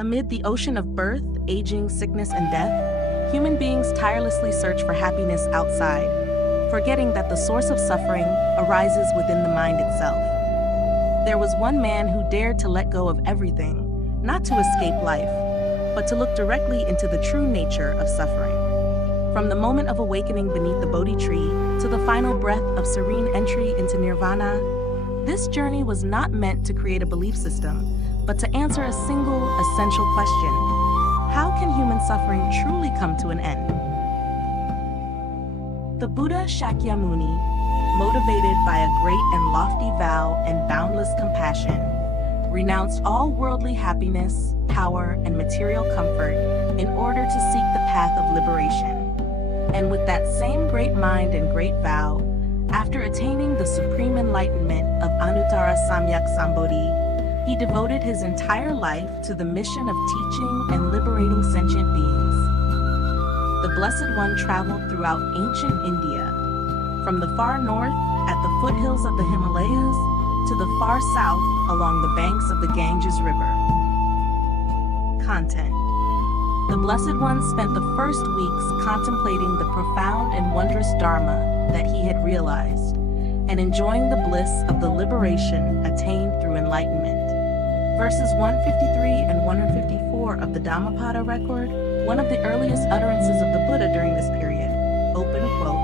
Amid the ocean of birth, aging, sickness, and death, human beings tirelessly search for happiness outside, forgetting that the source of suffering arises within the mind itself. There was one man who dared to let go of everything, not to escape life, but to look directly into the true nature of suffering. From the moment of awakening beneath the Bodhi tree to the final breath of serene entry into Nirvana, this journey was not meant to create a belief system, but to answer a single, essential question: how can human suffering truly come to an end? The Buddha Shakyamuni, motivated by a great and lofty vow and boundless compassion, renounced all worldly happiness, power, and material comfort in order to seek the path of liberation. And with that same great mind and great vow, after attaining the Supreme Enlightenment of Anuttara Samyak Sambodhi, he devoted his entire life to the mission of teaching and liberating sentient beings. The Blessed One traveled throughout ancient India, from the far north at the foothills of the Himalayas to the far south along the banks of the Ganges River. Content. The Blessed One spent the first weeks contemplating the profound and wondrous Dharma that he had realized, and enjoying the bliss of the liberation attained through enlightenment. Verses 153 and 154 of the Dhammapada record one of the earliest utterances of the Buddha during this period. Open quote.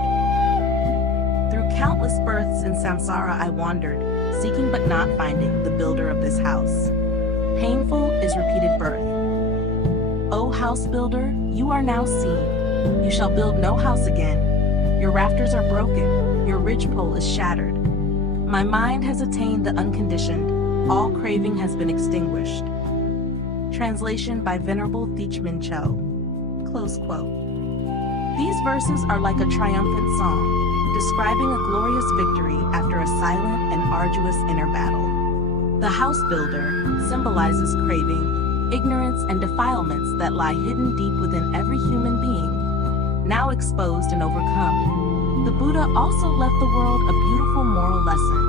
Through countless births in samsara I wandered, seeking but not finding the builder of this house. Painful is repeated birth. O house builder, you are now seen. You shall build no house again. Your rafters are broken. Your ridgepole is shattered. My mind has attained the unconditioned. All craving has been extinguished. Translation by Venerable Thich Cho. Close quote. These verses are like a triumphant song, describing a glorious victory after a silent and arduous inner battle. The house builder symbolizes craving, ignorance, and defilements that lie hidden deep within every human being, now exposed and overcome. The Buddha also left the world a beautiful moral lesson.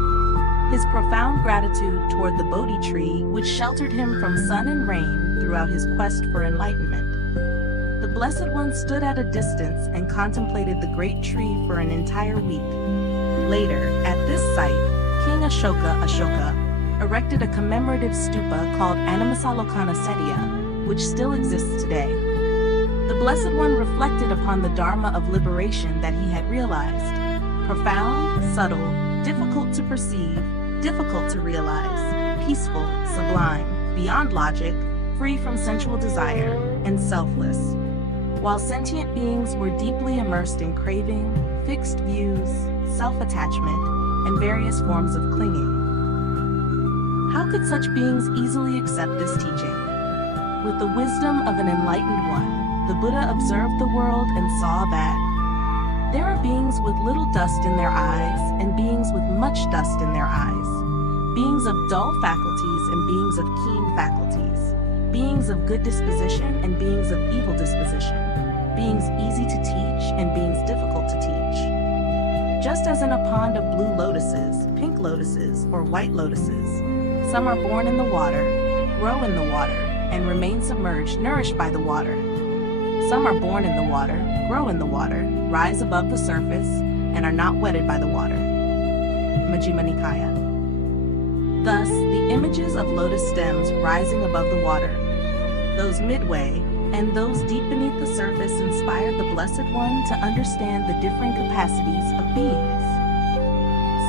His profound gratitude toward the Bodhi tree, which sheltered him from sun and rain throughout his quest for enlightenment. The Blessed One stood at a distance and contemplated the great tree for an entire week. Later, at this site, King Ashoka erected a commemorative stupa called Animasalokana Setia, which still exists today. The Blessed One reflected upon the Dharma of liberation that he had realized. Profound, subtle, difficult to perceive, difficult to realize, peaceful, sublime, beyond logic, free from sensual desire, and selfless. While sentient beings were deeply immersed in craving, fixed views, self-attachment, and various forms of clinging. How could such beings easily accept this teaching? With the wisdom of an enlightened one, the Buddha observed the world and saw that there are beings with little dust in their eyes and beings with much dust in their eyes, beings of dull faculties and beings of keen faculties, beings of good disposition and beings of evil disposition, beings easy to teach and beings difficult to teach. Just as in a pond of blue lotuses, pink lotuses, or white lotuses, some are born in the water, grow in the water, and remain submerged, nourished by the water. Some are born in the water, grow in the water, rise above the surface, and are not wetted by the water. Majjhima Nikaya. Thus, the images of lotus stems rising above the water, those midway, and those deep beneath the surface inspired the Blessed One to understand the different capacities of beings.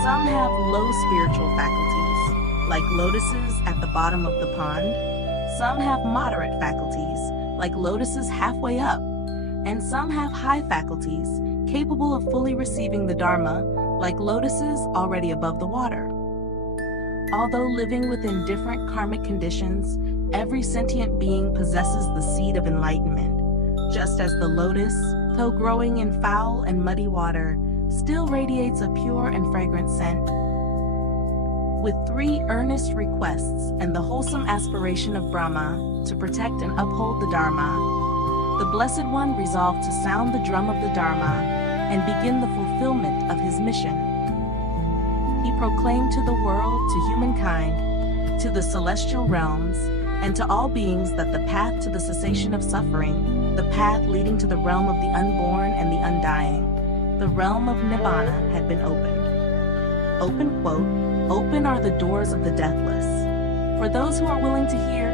Some have low spiritual faculties, like lotuses at the bottom of the pond. Some have moderate faculties, like lotuses halfway up, and some have high faculties, capable of fully receiving the Dharma, like lotuses already above the water. Although living within different karmic conditions, every sentient being possesses the seed of enlightenment, just as the lotus, though growing in foul and muddy water, still radiates a pure and fragrant scent. With 3 earnest requests and the wholesome aspiration of Brahma to protect and uphold the Dharma, the Blessed One resolved to sound the drum of the Dharma and begin the fulfillment of his mission. He proclaimed to the world, to humankind, to the celestial realms, and to all beings that the path to the cessation of suffering, the path leading to the realm of the unborn and the undying, the realm of Nirvana, had been opened. Open quote, "Open are the doors of the deathless. For those who are willing to hear,"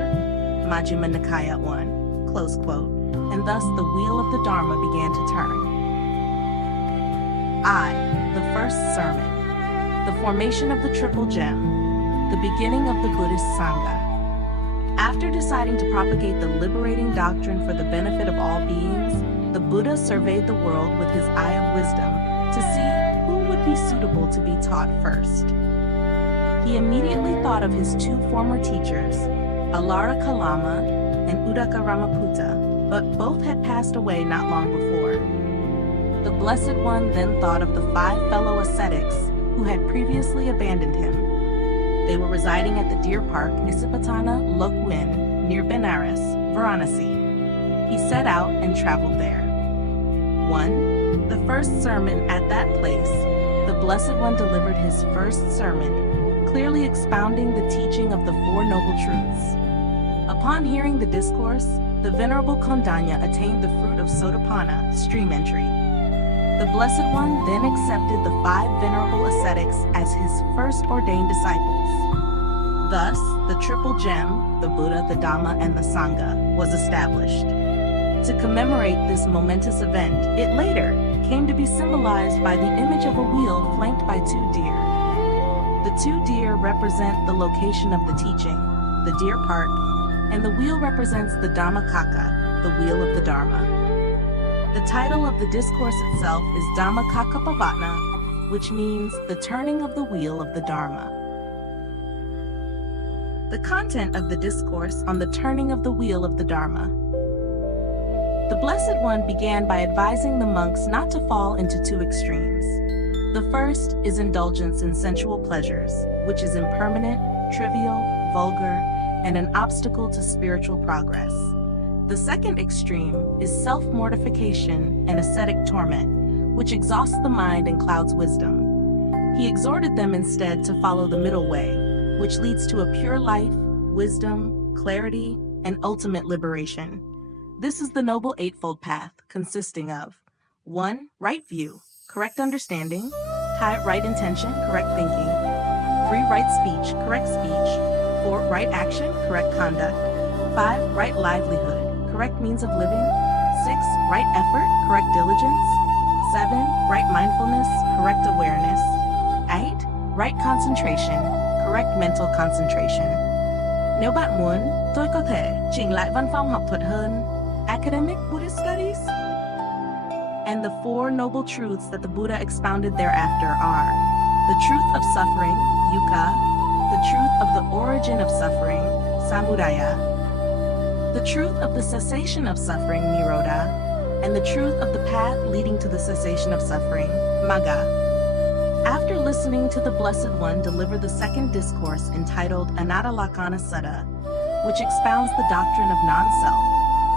Majjhima Nikaya 1, close quote, and thus the wheel of the Dharma began to turn. The first sermon. The formation of the Triple Gem. The beginning of the Buddhist Sangha. After deciding to propagate the liberating doctrine for the benefit of all beings, the Buddha surveyed the world with his eye of wisdom to see who would be suitable to be taught first. He immediately thought of his two former teachers, Alara Kalama and Uddaka Ramaputta, but both had passed away not long before. The Blessed One then thought of the 5 fellow ascetics who had previously abandoned him. They were residing at the deer park Isipatana Lokwin near Benares, Varanasi. He set out and traveled there. 1. The first sermon at that place, the Blessed One delivered his first sermon, clearly expounding the teaching of the Four Noble Truths. Upon hearing the discourse, the Venerable Kondanya attained the fruit of Sotapanna, stream entry. The Blessed One then accepted the 5 venerable ascetics as his first ordained disciples. Thus, the Triple Gem, the Buddha, the Dhamma, and the Sangha, was established. To commemorate this momentous event, it later came to be symbolized by the image of a wheel flanked by 2 deer. The 2 deer represent the location of the teaching, the deer park, and the wheel represents the Dhammacakka, the wheel of the Dharma. The title of the discourse itself is Dhammacakkappavattana, which means the turning of the wheel of the Dharma. The content of the discourse on the turning of the wheel of the Dharma. The Blessed One began by advising the monks not to fall into 2 extremes. The first is indulgence in sensual pleasures, which is impermanent, trivial, vulgar, and an obstacle to spiritual progress. The second extreme is self-mortification and ascetic torment, which exhausts the mind and clouds wisdom. He exhorted them instead to follow the middle way, which leads to a pure life, wisdom, clarity, and ultimate liberation. This is the Noble Eightfold Path, consisting of 1. Right view, correct understanding. 2. Right intention, correct thinking. 3. Right speech, correct speech. 4. Right action, correct conduct. 5. Right livelihood, correct means of living. 6. Right effort, correct diligence. 7. Right mindfulness, correct awareness. 8. Right concentration, correct mental concentration. Nếu bạn muốn, tôi có thể chỉnh lại văn phong học thuật hơn. Academic Buddhist studies? And the 4 noble truths that the Buddha expounded thereafter are the truth of suffering, dukkha, the truth of the origin of suffering, samudaya, the truth of the cessation of suffering, nirodha, and the truth of the path leading to the cessation of suffering, magga. After listening to the Blessed One deliver the second discourse entitled Anattalakkhana Sutta, which expounds the doctrine of non-self,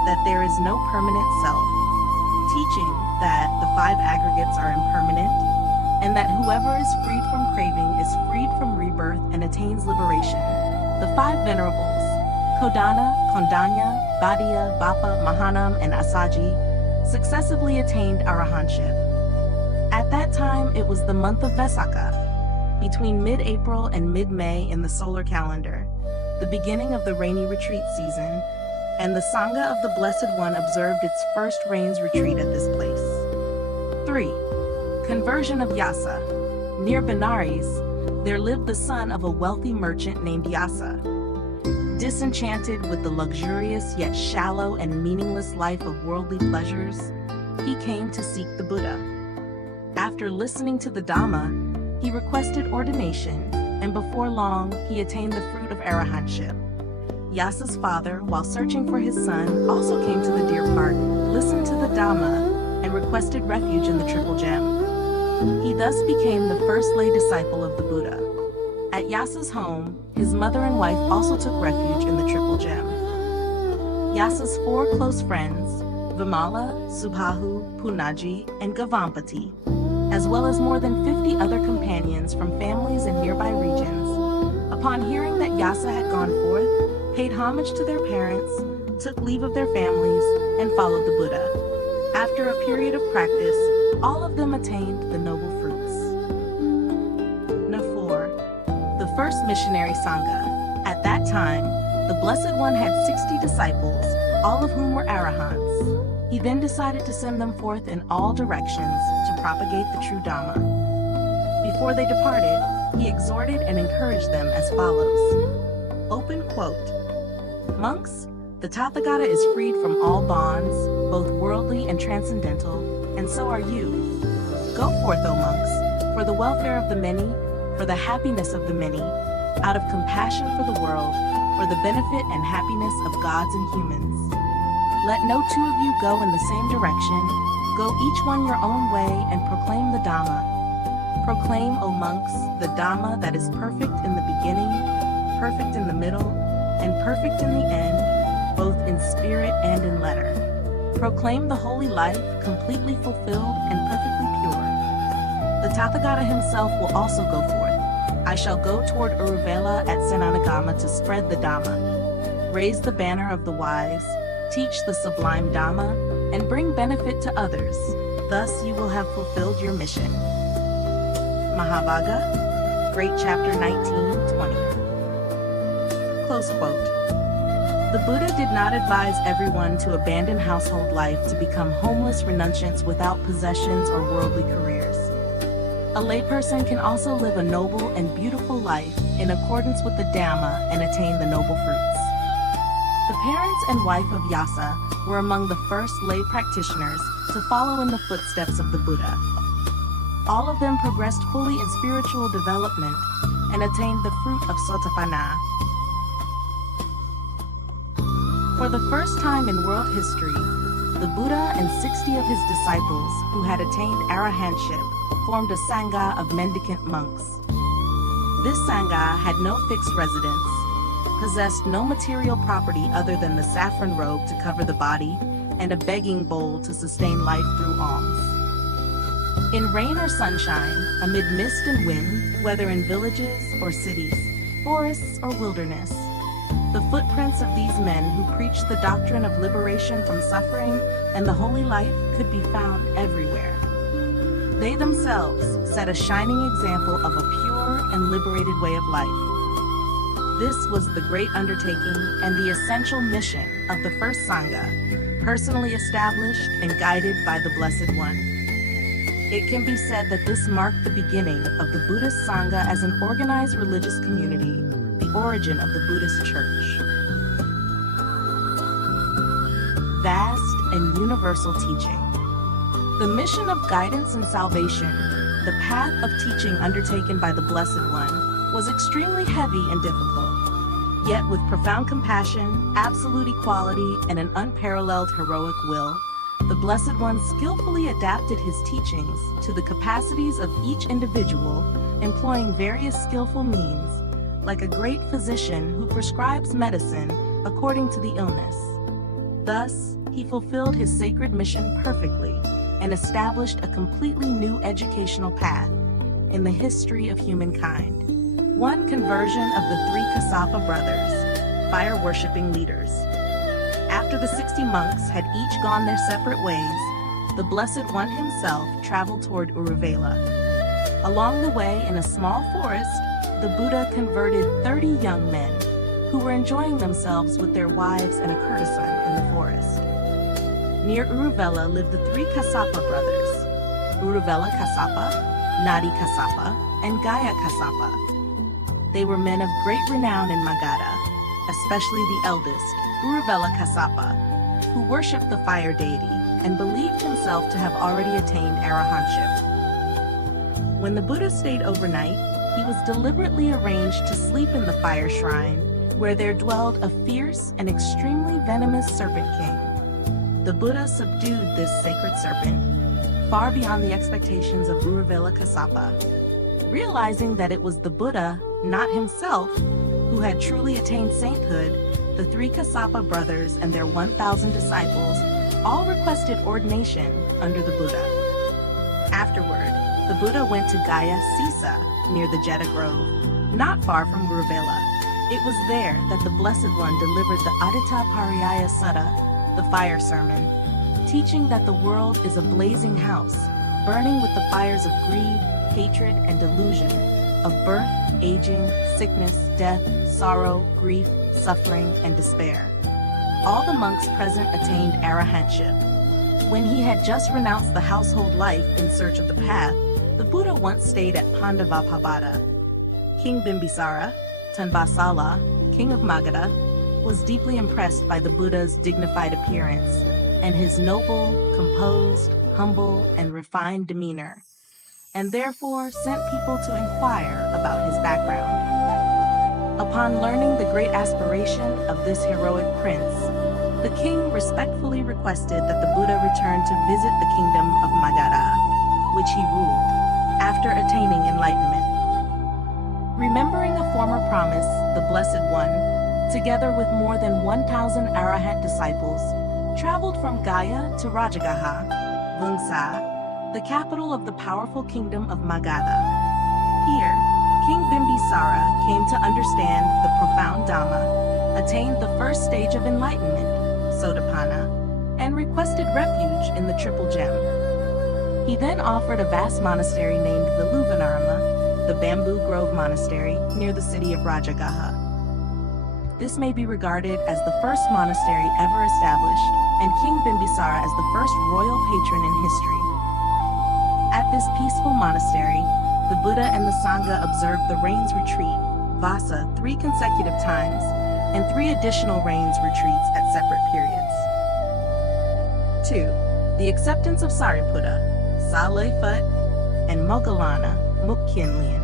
that there is no permanent self, teaching that the 5 aggregates are impermanent, and that whoever is freed from craving is freed from rebirth and attains liberation, the 5 venerables, Kodana, Kondanya, Bhadia, Bappa, Mahanam, and Asaji, successively attained arahantship. At that time, it was the month of Vesakha, between mid-April and mid-May in the solar calendar, the beginning of the rainy retreat season, and the Sangha of the Blessed One observed its first rains retreat at this place. 3. Conversion of Yasa. Near Benares, there lived the son of a wealthy merchant named Yasa. Disenchanted with the luxurious yet shallow and meaningless life of worldly pleasures, he came to seek the Buddha. After listening to the Dhamma, he requested ordination, and before long, he attained the fruit of arahantship. Yasa's father, while searching for his son, also came to the deer park, listened to the Dhamma, and requested refuge in the Triple Gem. He thus became the first lay disciple of the Buddha. At Yasa's home, his mother and wife also took refuge in the Triple Gem. Yasa's 4 close friends, Vimala, Subhahu, Punaji, and Gavampati, as well as more than 50 other companions from families in nearby regions, upon hearing that Yasa had gone forth, paid homage to their parents, took leave of their families, and followed the Buddha. After a period of practice, all of them attained the noble fruits. No. 4. The first missionary Sangha. At that time, the Blessed One had 60 disciples, all of whom were arahants. He then decided to send them forth in all directions to propagate the true Dhamma. Before they departed, he exhorted and encouraged them as follows. Open quote. Monks, the Tathagata is freed from all bonds, both worldly and transcendental, and so are you. Go forth, O monks, for the welfare of the many, for the happiness of the many, out of compassion for the world, for the benefit and happiness of gods and humans. Let no two of you go in the same direction. Go each one your own way and proclaim the Dhamma. Proclaim, O monks, the Dhamma that is perfect in the beginning, perfect in the middle, and perfect in the end, both in spirit and in letter. Proclaim the holy life, completely fulfilled and perfectly pure. The Tathagata himself will also go forth. I shall go toward Uruvela at Senanagama to spread the Dhamma, raise the banner of the wise, teach the sublime Dhamma, and bring benefit to others. Thus you will have fulfilled your mission. Mahavagga, Great Chapter 19:20. Close quote. The Buddha did not advise everyone to abandon household life to become homeless renunciants without possessions or worldly careers. A layperson can also live a noble and beautiful life in accordance with the Dhamma and attain the noble fruits. The parents and wife of Yasa were among the first lay practitioners to follow in the footsteps of the Buddha. All of them progressed fully in spiritual development and attained the fruit of Sotapanna. For the first time in world history, the Buddha and 60 of his disciples who had attained arahantship formed a Sangha of mendicant monks. This Sangha had no fixed residence, possessed no material property other than the saffron robe to cover the body and a begging bowl to sustain life through alms. In rain or sunshine, amid mist and wind, whether in villages or cities, forests or wilderness, the footprints of these men who preached the doctrine of liberation from suffering and the holy life could be found everywhere. They themselves set a shining example of a pure and liberated way of life. This was the great undertaking and the essential mission of the first Sangha, personally established and guided by the Blessed One. It can be said that this marked the beginning of the Buddhist Sangha as an organized religious community, the origin of the Buddhist Church. Vast and universal teaching. The mission of guidance and salvation, the path of teaching undertaken by the Blessed One, was extremely heavy and difficult. Yet with profound compassion, absolute equality, and an unparalleled heroic will, the Blessed One skillfully adapted his teachings to the capacities of each individual, employing various skillful means, like a great physician who prescribes medicine according to the illness. Thus, he fulfilled his sacred mission perfectly and established a completely new educational path in the history of humankind. One conversion of the three Kassapa brothers, fire-worshipping leaders. After the 60 monks had each gone their separate ways, the Blessed One himself traveled toward Uruvela. Along the way, in a small forest, the Buddha converted 30 young men who were enjoying themselves with their wives and a courtesan in the forest. Near Uruvela lived the three Kassapa brothers, Uruvela Kassapa, Nadi Kassapa, and Gaya Kassapa. They were men of great renown in Magadha, especially the eldest, Uruvela Kassapa, who worshipped the fire deity and believed himself to have already attained arahantship. When the Buddha stayed overnight, he was deliberately arranged to sleep in the fire shrine, where there dwelled a fierce and extremely venomous serpent king. The Buddha subdued this sacred serpent, far beyond the expectations of Uruvela Kassapa. Realizing that it was the Buddha, not himself, who had truly attained sainthood, the three Kassapa brothers and their 1,000 disciples all requested ordination under the Buddha. Afterward, the Buddha went to Gaya Sisa, near the Jeta Grove, not far from Uruvela, It was there that the Blessed One delivered the Adita Pariyaya Sutta, the fire sermon, teaching that the world is a blazing house, burning with the fires of greed, hatred, and delusion, of birth, aging, sickness, death, sorrow, grief, suffering, and despair. All the monks present attained arahantship. When he had just renounced the household life in search of the path, the Buddha once stayed at Pandavapabada. King Bimbisara, Tanvasala, king of Magadha, was deeply impressed by the Buddha's dignified appearance and his noble, composed, humble, and refined demeanor, and therefore sent people to inquire about his background. Upon learning the great aspiration of this heroic prince, the king respectfully requested that the Buddha return to visit the kingdom of Magadha, which he ruled, after attaining enlightenment. Remembering a former promise, the Blessed One, together with more than 1,000 Arahant disciples, traveled from Gaya to Rajagaha, Vungsa, the capital of the powerful kingdom of Magadha. Here, King Bimbisara came to understand the profound Dhamma, attained the first stage of enlightenment, Sotapanna, and requested refuge in the Triple Gem. He then offered a vast monastery named Viluvanarama, the Bamboo Grove Monastery, near the city of Rajagaha. This may be regarded as the first monastery ever established, and King Bimbisara as the first royal patron in history. At this peaceful monastery, the Buddha and the Sangha observed the rains retreat, Vasa, 3 consecutive times, and 3 additional rains retreats at separate periods. 2. The acceptance of Sariputta, Salefut, and Moggallana, Mukkinlian.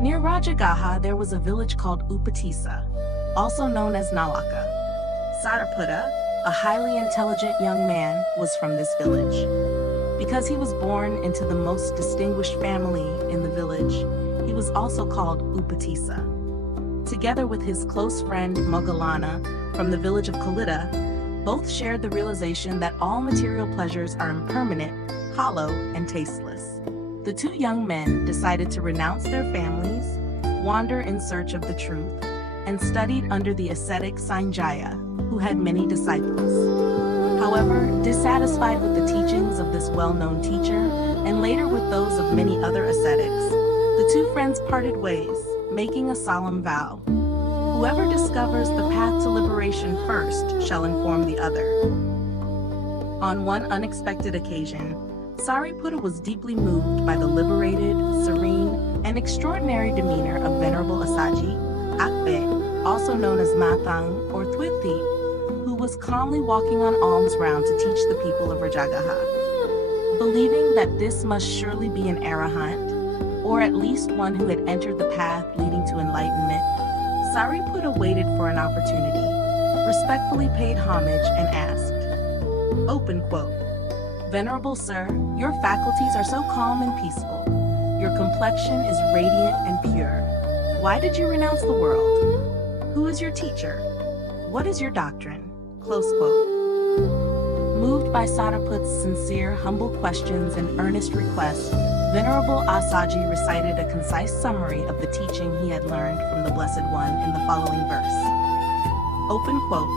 Near Rajagaha, there was a village called Upatissa, also known as Nalaka. Sariputta, a highly intelligent young man, was from this village. Because he was born into the most distinguished family in the village, he was also called Upatissa. Together with his close friend Moggallana from the village of Kalita, both shared the realization that all material pleasures are impermanent, hollow, and tasteless. The 2 young men decided to renounce their families, wander in search of the truth, and studied under the ascetic Sanjaya, who had many disciples. However, dissatisfied with the teachings of this well-known teacher, and later with those of many other ascetics, the 2 friends parted ways, making a solemn vow. Whoever discovers the path to liberation first shall inform the other. On one unexpected occasion, Sariputta was deeply moved by the liberated, serene, and extraordinary demeanor of Venerable Asaji, Akbe, also known as Matang or Thwithi, who was calmly walking on alms round to teach the people of Rajagaha. Believing that this must surely be an arahant, or at least one who had entered the path leading to enlightenment, Sariputta waited for an opportunity, respectfully paid homage, and asked, open quote, "Venerable Sir, your faculties are so calm and peaceful. Your complexion is radiant and pure. Why did you renounce the world? Who is your teacher? What is your doctrine?" Close quote. Moved by Sariputta's sincere, humble questions and earnest requests, Venerable Asaji recited a concise summary of the teaching he had learned from the Blessed One in the following verse. Open quote,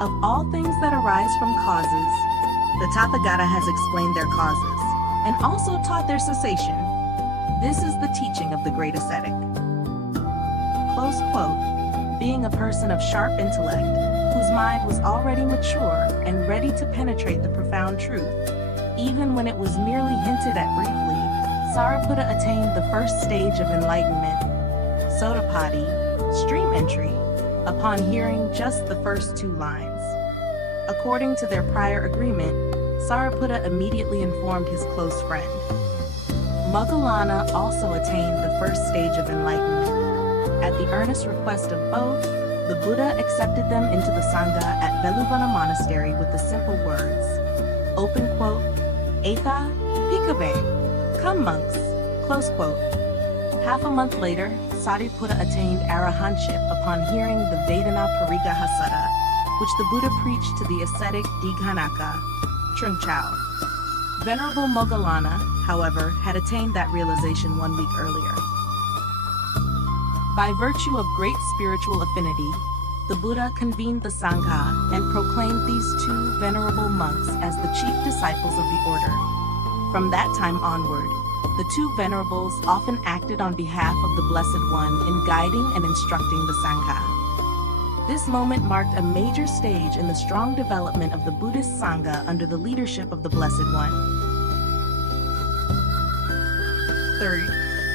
"Of all things that arise from causes, the Tathagata has explained their causes, and also taught their cessation. This is the teaching of the great ascetic." Close quote. Being a person of sharp intellect, whose mind was already mature and ready to penetrate the profound truth, even when it was merely hinted at briefly, Sariputta attained the first stage of enlightenment, Sotapatti, stream entry, upon hearing just the first 2 lines. According to their prior agreement, Sariputta immediately informed his close friend. Moggallana also attained the first stage of enlightenment. At the earnest request of both, the Buddha accepted them into the Sangha at Veluvana Monastery with the simple words, open quote, "Etha Pikave, come monks," close quote. Half a month later, Sariputta attained arahantship upon hearing the Vedana Parigaha Sutta, which the Buddha preached to the ascetic Dighanaka, Trungchao. Venerable Moggallana, however, had attained that realization 1 week earlier. By virtue of great spiritual affinity, the Buddha convened the Sangha and proclaimed these two venerable monks as the chief disciples of the order. From that time onward, the two venerables often acted on behalf of the Blessed One in guiding and instructing the Sangha. This moment marked a major stage in the strong development of the Buddhist Sangha under the leadership of the Blessed One. Third,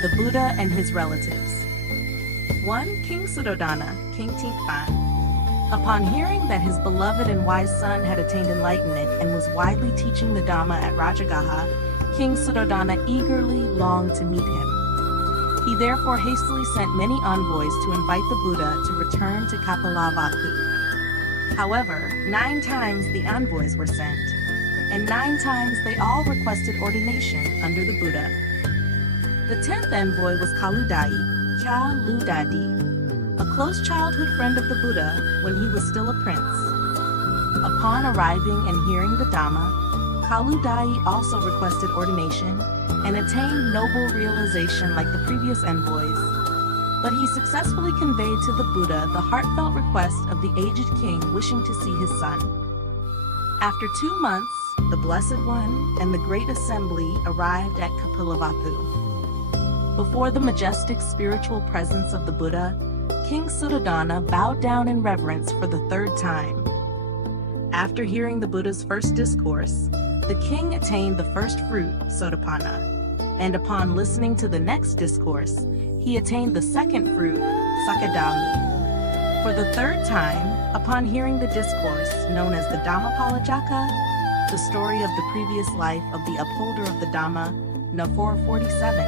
the Buddha and his relatives. 1. King Suddhodana, King Tinkpan. Upon hearing that his beloved and wise son had attained enlightenment and was widely teaching the Dhamma at Rajagaha, King Suddhodana eagerly longed to meet him. He therefore hastily sent many envoys to invite the Buddha to return to Kapilavatthu. However, 9 times the envoys were sent, and 9 times they all requested ordination under the Buddha. The 10th envoy was Kaludai, Cha Ludadi, a close childhood friend of the Buddha when he was still a prince. Upon arriving and hearing the Dhamma, Kaludai also requested ordination and attained noble realization like the previous envoys, but he successfully conveyed to the Buddha the heartfelt request of the aged king wishing to see his son. After 2 months, the Blessed One and the great assembly arrived at Kapilavatthu. Before the majestic spiritual presence of the Buddha, King Suddhodana bowed down in reverence for the 3rd time. After hearing the Buddha's first discourse, the king attained the first fruit, Sotapanna, and upon listening to the next discourse, he attained the second fruit, Sakadami. For the 3rd time, upon hearing the discourse known as the Dhammapalajaka, the story of the previous life of the upholder of the Dhamma, Nafor 47,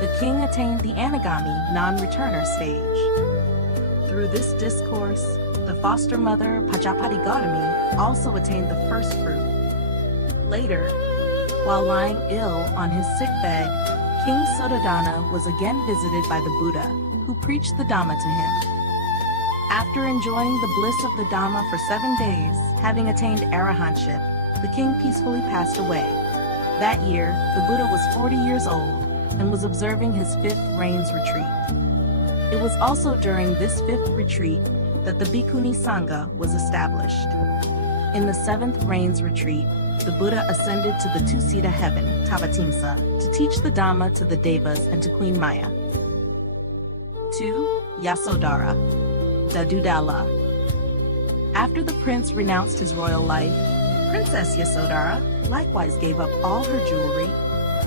the king attained the Anagami, non-returner stage. Through this discourse, the foster mother Pajapati Gautami also attained the first fruit. Later, while lying ill on his sickbed, King Suddhodana was again visited by the Buddha, who preached the Dhamma to him. After enjoying the bliss of the Dhamma for 7 days, having attained arahantship, the king peacefully passed away. That year, the Buddha was 40 years old and was observing his 5th rains retreat. It was also during this 5th retreat that the Bhikkhuni Sangha was established. In the 7th rains retreat, the Buddha ascended to the 2-seater heaven, Tavatimsa, to teach the Dhamma to the Devas and to Queen Maya. 2. Yasodhara, Dadudala. After the prince renounced his royal life, Princess Yasodhara likewise gave up all her jewelry,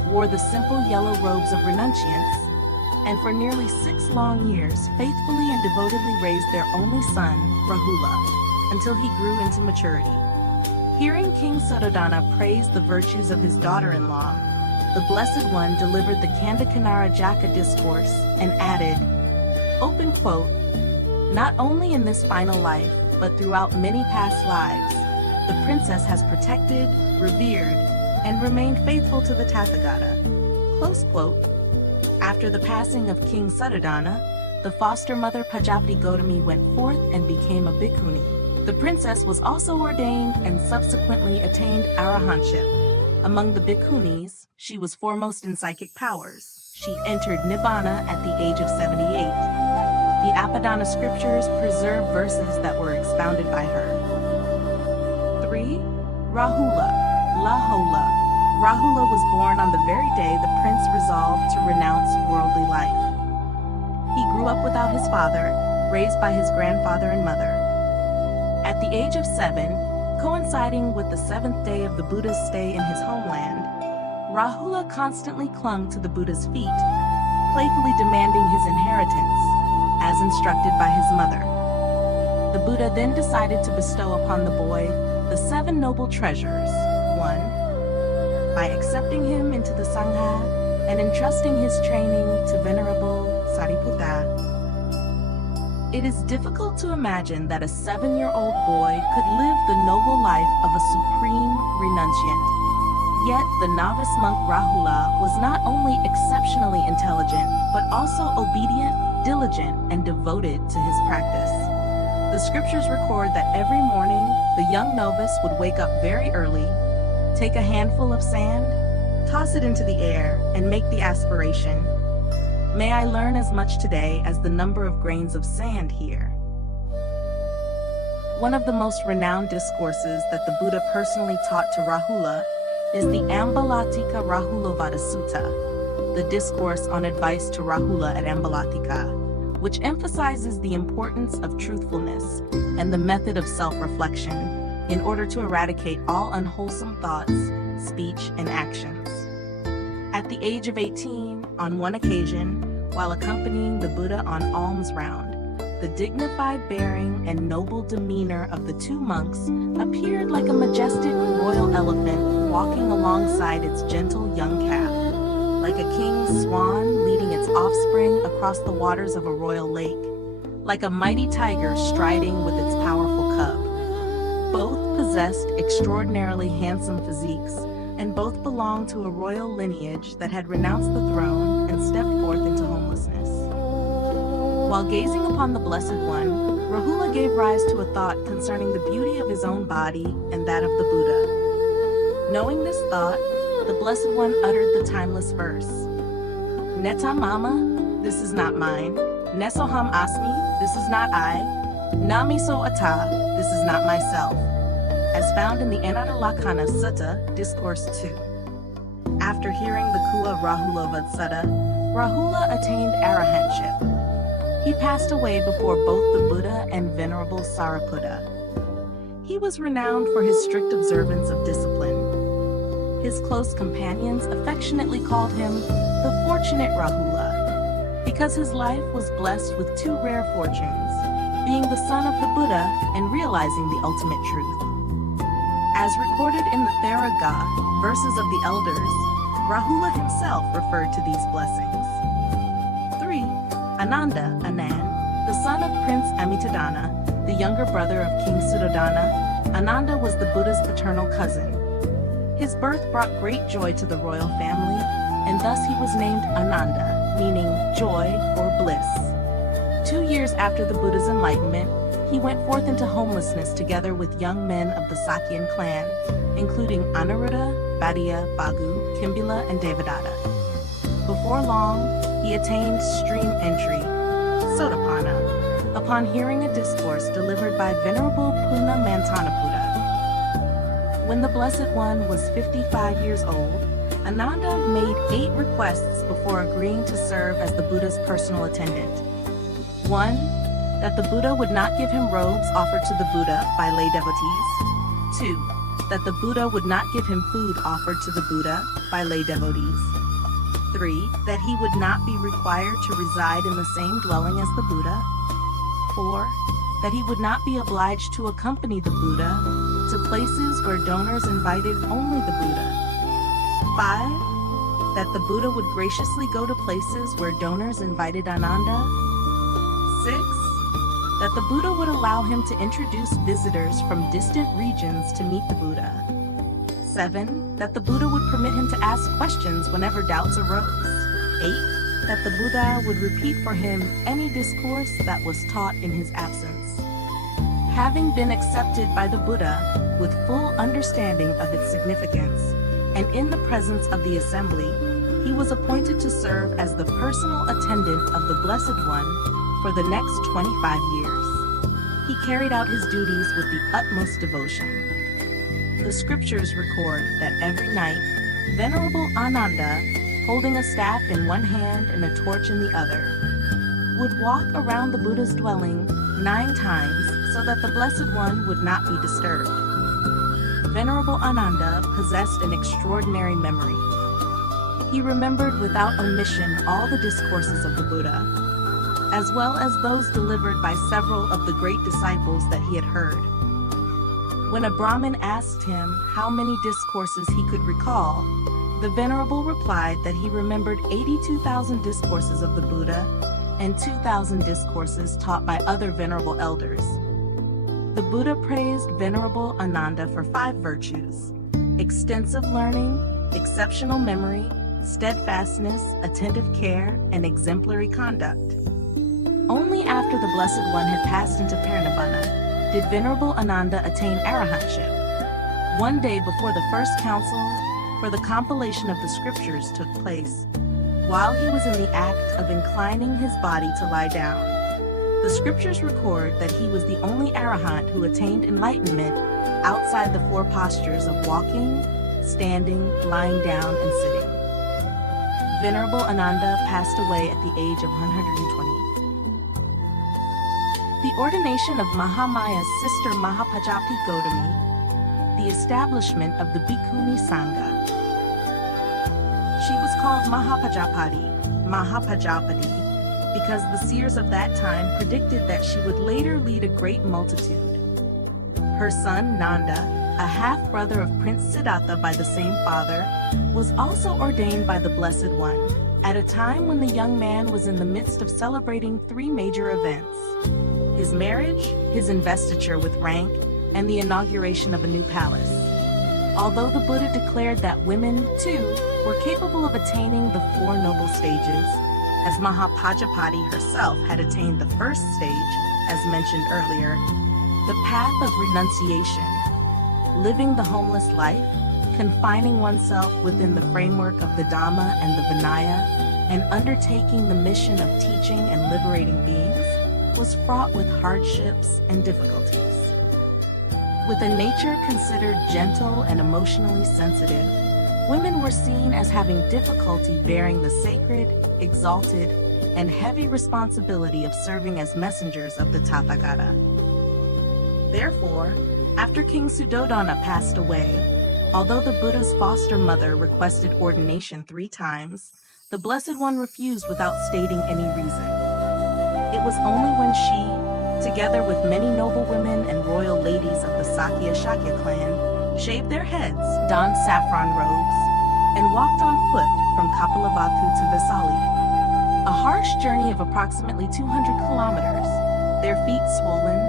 wore the simple yellow robes of renunciants, and for nearly 6 long years faithfully and devotedly raised their only son, Rahula, until he grew into maturity. Hearing King Suddhodana praise the virtues of his daughter-in-law, the Blessed One delivered the Kandakanara Jaka discourse and added, open quote, not only in this final life, but throughout many past lives, the princess has protected, revered, and remained faithful to the Tathagata. Close quote. After the passing of King Suddhodana, the foster mother Pajapati Gautami went forth and became a bhikkhuni. The princess was also ordained and subsequently attained arahantship. Among the bhikkhunis, she was foremost in psychic powers. She entered Nirvana at the age of 78. The Apadana scriptures preserve verses that were expounded by her. 3. Rahula, Lahola. Rahula was born on the very day the prince resolved to renounce worldly life. He grew up without his father, raised by his grandfather and mother. At the age of 7, coinciding with the 7th day of the Buddha's stay in his homeland, Rahula constantly clung to the Buddha's feet, playfully demanding his inheritance, as instructed by his mother. The Buddha then decided to bestow upon the boy the 7 noble treasures. 1. By accepting him into the Sangha and entrusting his training to Venerable Sariputta. It is difficult to imagine that a 7-year-old boy could live the noble life of a supreme renunciant. Yet the novice monk Rahula was not only exceptionally intelligent, but also obedient, diligent, and devoted to his practice. The scriptures record that every morning, the young novice would wake up very early, take a handful of sand, toss it into the air, and make the aspiration. May I learn as much today as the number of grains of sand here. One of the most renowned discourses that the Buddha personally taught to Rahula is the Ambalatika Rahulovada Sutta, the discourse on advice to Rahula at Ambalatika, which emphasizes the importance of truthfulness and the method of self-reflection in order to eradicate all unwholesome thoughts, speech, and actions. At the age of 18, on one occasion, while accompanying the Buddha on alms round, the dignified bearing and noble demeanor of the two monks appeared like a majestic royal elephant walking alongside its gentle young calf, like a king's swan leading its offspring across the waters of a royal lake, like a mighty tiger striding with its powerful cub. Both possessed extraordinarily handsome physiques, and both belonged to a royal lineage that had renounced the throne and stepped forth into homelessness. While gazing upon the Blessed One, Rahula gave rise to a thought concerning the beauty of his own body and that of the Buddha. Knowing this thought, the Blessed One uttered the timeless verse, Neta Mama, this is not mine. Nesoham Asmi, this is not I. Namiso Ata, this is not myself. As found in the Anatalakkhana Sutta, Discourse 2. After hearing the Kua Rahulavad Sutta, Rahula attained arahantship. He passed away before both the Buddha and Venerable Sariputta. He was renowned for his strict observance of discipline. His close companions affectionately called him the Fortunate Rahula, because his life was blessed with two rare fortunes, being the son of the Buddha and realizing the ultimate truth. As recorded in the Theraga, verses of the elders, Rahula himself referred to these blessings. 3. Ananda, the son of Prince Amitabhadana, the younger brother of King Suddhodana, Ananda was the Buddha's paternal cousin. His birth brought great joy to the royal family, and thus he was named Ananda, meaning joy or bliss. 2 years after the Buddha's enlightenment, he went forth into homelessness together with young men of the Sakyan clan, including Anuruddha, Bhadia, Bhagu, Kimbila, and Devadatta. Before long, he attained stream entry, Sotapanna, upon hearing a discourse delivered by Venerable Puna Mantanaputa. When the Blessed One was 55 years old, Ananda made 8 requests before agreeing to serve as the Buddha's personal attendant. 1. That the Buddha would not give him robes offered to the Buddha by lay devotees. 2. That the Buddha would not give him food offered to the Buddha by lay devotees. 3. That he would not be required to reside in the same dwelling as the Buddha. 4. That he would not be obliged to accompany the Buddha to places where donors invited only the Buddha. 5. That the Buddha would graciously go to places where donors invited Ananda. 6. That the Buddha would allow him to introduce visitors from distant regions to meet the Buddha. 7. That the Buddha would permit him to ask questions whenever doubts arose. 8. That the Buddha would repeat for him any discourse that was taught in his absence. Having been accepted by the Buddha with full understanding of its significance, and in the presence of the assembly, he was appointed to serve as the personal attendant of the Blessed One for the next 25 years. He carried out his duties with the utmost devotion. The scriptures record that every night, Venerable Ananda, holding a staff in one hand and a torch in the other, would walk around the Buddha's dwelling 9 times so that the Blessed One would not be disturbed. Venerable Ananda possessed an extraordinary memory. He remembered without omission all the discourses of the Buddha, as well as those delivered by several of the great disciples that he had heard. When a Brahmin asked him how many discourses he could recall, the Venerable replied that he remembered 82,000 discourses of the Buddha and 2,000 discourses taught by other Venerable elders. The Buddha praised Venerable Ananda for 5 virtues: extensive learning, exceptional memory, steadfastness, attentive care, and exemplary conduct. Only after the Blessed One had passed into Parinibbana did Venerable Ananda attain arahantship. One day before the first council for the compilation of the scriptures took place, while he was in the act of inclining his body to lie down. The scriptures record that he was the only arahant who attained enlightenment outside the four postures of walking, standing, lying down, and sitting. Venerable Ananda passed away at the age of 120. The ordination of Mahamaya's sister Mahapajapati Gautami, the establishment of the Bhikkhuni Sangha. She was called Mahapajapati, because the seers of that time predicted that she would later lead a great multitude. Her son Nanda, a half-brother of Prince Siddhartha by the same father, was also ordained by the Blessed One, at a time when the young man was in the midst of celebrating three major events: his marriage, his investiture with rank, and the inauguration of a new palace. Although the Buddha declared that women, too, were capable of attaining the Four Noble Stages, as Mahapajapati herself had attained the first stage, as mentioned earlier, the path of renunciation, living the homeless life, confining oneself within the framework of the Dhamma and the Vinaya, and undertaking the mission of teaching and liberating beings, was fraught with hardships and difficulties. With a nature considered gentle and emotionally sensitive, women were seen as having difficulty bearing the sacred, exalted, and heavy responsibility of serving as messengers of the Tathagata. Therefore, after King Suddhodana passed away, although the Buddha's foster mother requested ordination 3 times, the Blessed One refused without stating any reason. It was only when she, together with many noble women and royal ladies of the Shakya clan, shaved their heads, donned saffron robes, and walked on foot from Kapilavatthu to Vesali. A harsh journey of approximately 200 kilometers, their feet swollen,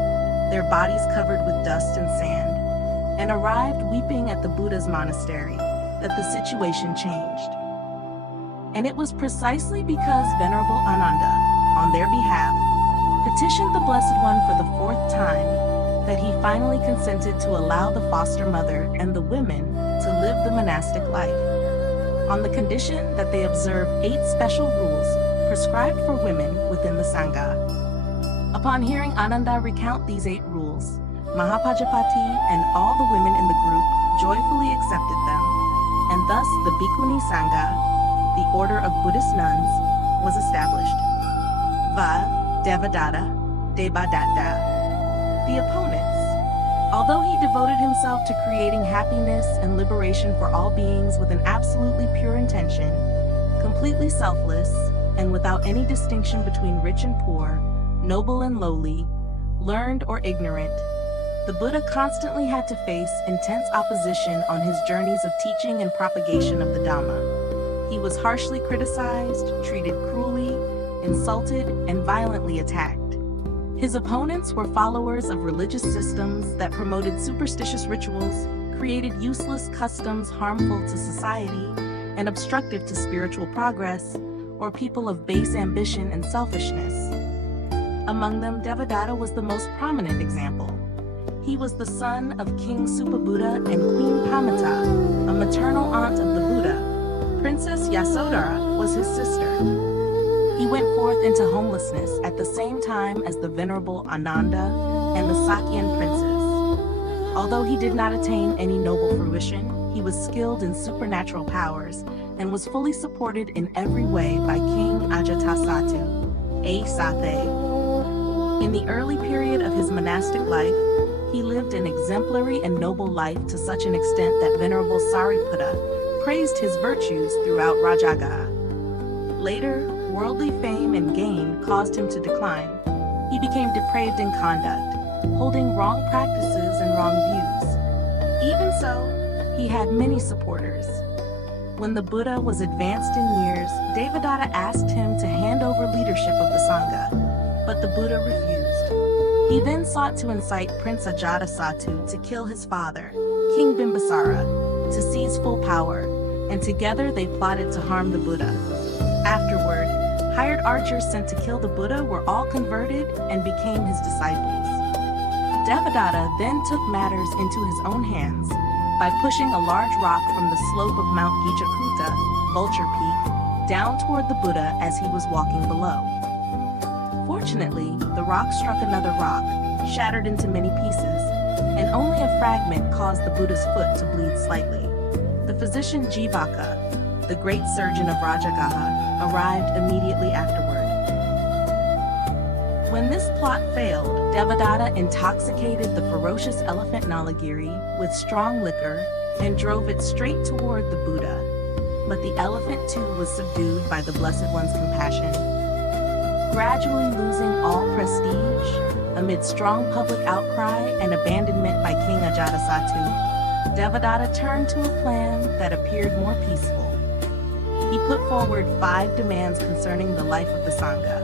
their bodies covered with dust and sand, and arrived weeping at the Buddha's monastery, that the situation changed. And it was precisely because Venerable Ananda, on their behalf, petitioned the Blessed One for the 4th time, that he finally consented to allow the foster mother and the women to live the monastic life, on the condition that they observe 8 special rules prescribed for women within the Sangha. Upon hearing Ananda recount these 8 rules, Mahapajapati and all the women in the group joyfully accepted them, and thus the Bhikkhuni Sangha, the order of Buddhist nuns, was established. Devadatta, Devadatta. The opponents. Although he devoted himself to creating happiness and liberation for all beings with an absolutely pure intention, completely selfless, and without any distinction between rich and poor, noble and lowly, learned or ignorant, the Buddha constantly had to face intense opposition on his journeys of teaching and propagation of the Dhamma. He was harshly criticized, treated cruelly, insulted, and violently attacked. His opponents were followers of religious systems that promoted superstitious rituals, created useless customs harmful to society and obstructive to spiritual progress, or people of base ambition and selfishness. Among them, Devadatta was the most prominent example. He was the son of King Supabuddha and Queen Pamita, a maternal aunt of the Buddha. Princess Yasodhara was his sister. He went forth into homelessness at the same time as the Venerable Ananda and the Sakyan princes. Although he did not attain any noble fruition, he was skilled in supernatural powers and was fully supported in every way by King Ajatasattu, A. Sathe. In the early period of his monastic life, he lived an exemplary and noble life to such an extent that Venerable Sariputta praised his virtues throughout Rajagaha. Later, worldly fame and gain caused him to decline. He became depraved in conduct, holding wrong practices and wrong views. Even so, he had many supporters. When the Buddha was advanced in years, Devadatta asked him to hand over leadership of the Sangha, but the Buddha refused. He then sought to incite Prince Ajatasattu to kill his father, King Bimbisara, to seize full power, and together they plotted to harm the Buddha. Afterward, hired archers sent to kill the Buddha were all converted and became his disciples. Devadatta then took matters into his own hands by pushing a large rock from the slope of Mount Gichakruta, Vulture Peak, down toward the Buddha as he was walking below. Fortunately, the rock struck another rock, shattered into many pieces, and only a fragment caused the Buddha's foot to bleed slightly. The physician Jivaka, the great surgeon of Rajagaha, arrived immediately afterward. When this plot failed, Devadatta intoxicated the ferocious elephant Nalagiri with strong liquor and drove it straight toward the Buddha. But the elephant too was subdued by the Blessed One's compassion. Gradually losing all prestige, amid strong public outcry and abandonment by King Ajatasattu, Devadatta turned to a plan that appeared more peaceful. He put forward 5 demands concerning the life of the Sangha: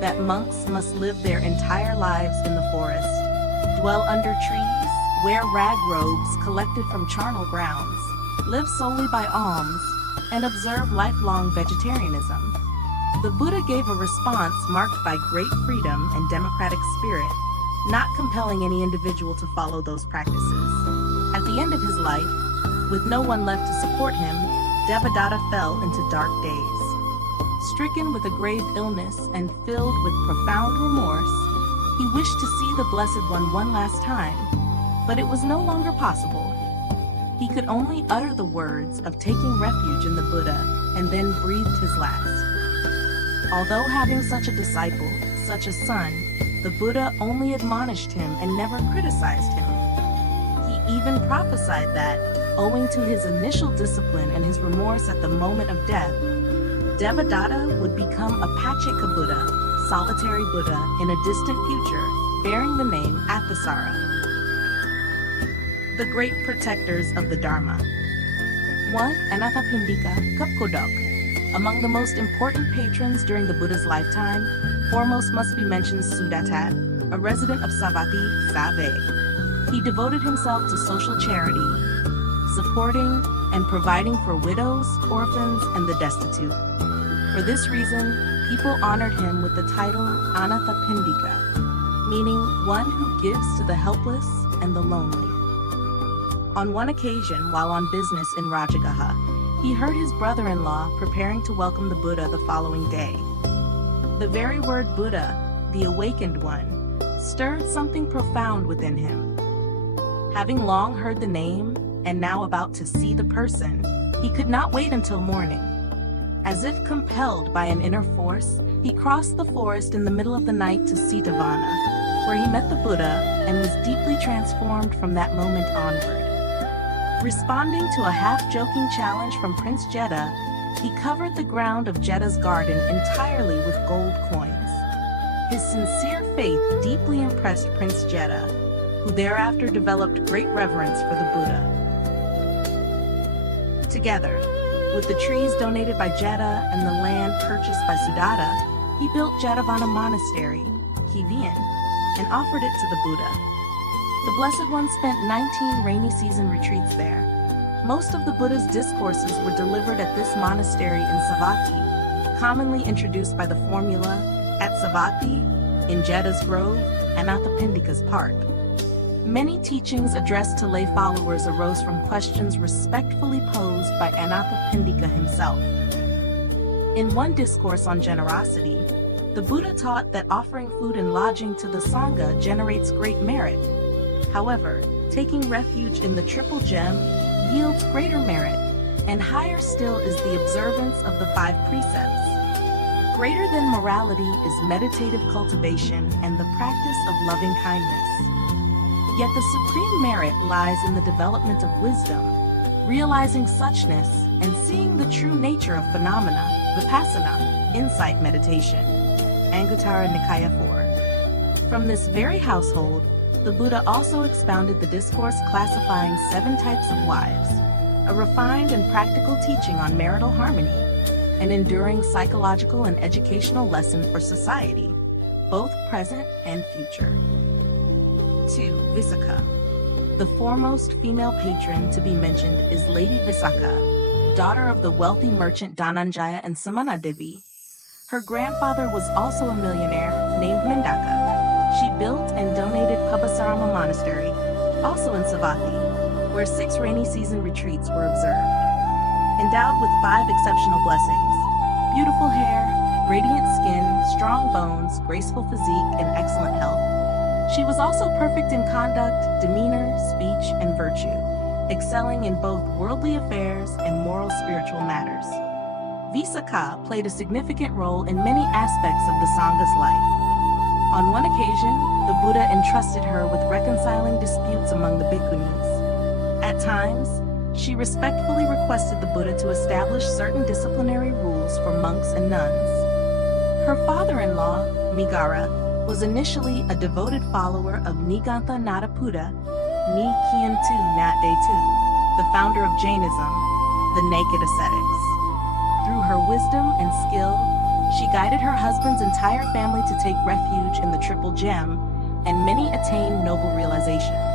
that monks must live their entire lives in the forest, dwell under trees, wear rag robes collected from charnel grounds, live solely by alms, and observe lifelong vegetarianism. The Buddha gave a response marked by great freedom and democratic spirit, not compelling any individual to follow those practices. At the end of his life, with no one left to support him, Devadatta fell into dark days. Stricken with a grave illness and filled with profound remorse, he wished to see the Blessed One one last time, but it was no longer possible. He could only utter the words of taking refuge in the Buddha and then breathed his last. Although having such a disciple, such a son, the Buddha only admonished him and never criticized him. He even prophesied that, owing to his initial discipline and his remorse at the moment of death, Devadatta would become a Pacheka Buddha, solitary Buddha, in a distant future, bearing the name Athisara. The great protectors of the Dharma. 1. Anathapindika Kapkodok. Among the most important patrons during the Buddha's lifetime, foremost must be mentioned Sudatat, a resident of Savatthi, Save. He devoted himself to social charity, supporting and providing for widows, orphans, and the destitute. For this reason, people honored him with the title Anathapindika, meaning one who gives to the helpless and the lonely. On one occasion, while on business in Rajagaha, he heard his brother-in-law preparing to welcome the Buddha the following day. The very word Buddha, the awakened one, stirred something profound within him. Having long heard the name, and now about to see the person, he could not wait until morning. As if compelled by an inner force, he crossed the forest in the middle of the night to Sitavana, where he met the Buddha and was deeply transformed from that moment onward. Responding to a half-joking challenge from Prince Jeddah, he covered the ground of Jeddah's garden entirely with gold coins. His sincere faith deeply impressed Prince Jeddah, who thereafter developed great reverence for the Buddha. Together, with the trees donated by Jeddah and the land purchased by Sudatta, he built Jetavana Monastery, Kivian, and offered it to the Buddha. The Blessed One spent 19 rainy season retreats there. Most of the Buddha's discourses were delivered at this monastery in Savatthi, commonly introduced by the formula, at Savatthi, in Jeddah's Grove, and Anathapindika's Park. Many teachings addressed to lay followers arose from questions respectfully posed by Anathapindika himself. In one discourse on generosity, the Buddha taught that offering food and lodging to the Sangha generates great merit. However, taking refuge in the Triple Gem yields greater merit, and higher still is the observance of the 5 precepts. Greater than morality is meditative cultivation and the practice of loving kindness. Yet the supreme merit lies in the development of wisdom, realizing suchness, and seeing the true nature of phenomena, vipassana, insight meditation. Anguttara Nikaya 4. From this very household, the Buddha also expounded the discourse classifying 7 types of wives, a refined and practical teaching on marital harmony, an enduring psychological and educational lesson for society, both present and future. 2. Visakha. The foremost female patron to be mentioned is Lady Visakha, daughter of the wealthy merchant Dhananjaya and Samana Devi. Her grandfather was also a millionaire named Mendaka. She built and donated Pabasarama Monastery, also in Savatthi, where 6 rainy season retreats were observed. Endowed with 5 exceptional blessings, beautiful hair, radiant skin, strong bones, graceful physique, and excellent health. She was also perfect in conduct, demeanor, speech, and virtue, excelling in both worldly affairs and moral spiritual matters. Visakha played a significant role in many aspects of the Sangha's life. On one occasion, the Buddha entrusted her with reconciling disputes among the bhikkhunis. At times, she respectfully requested the Buddha to establish certain disciplinary rules for monks and nuns. Her father-in-law, Migara, was initially a devoted follower of Nigantha Nadaputa, Ni Kyentu Natdetu, the founder of Jainism, the naked ascetics. Through her wisdom and skill, she guided her husband's entire family to take refuge in the Triple Gem, and many attained noble realizations.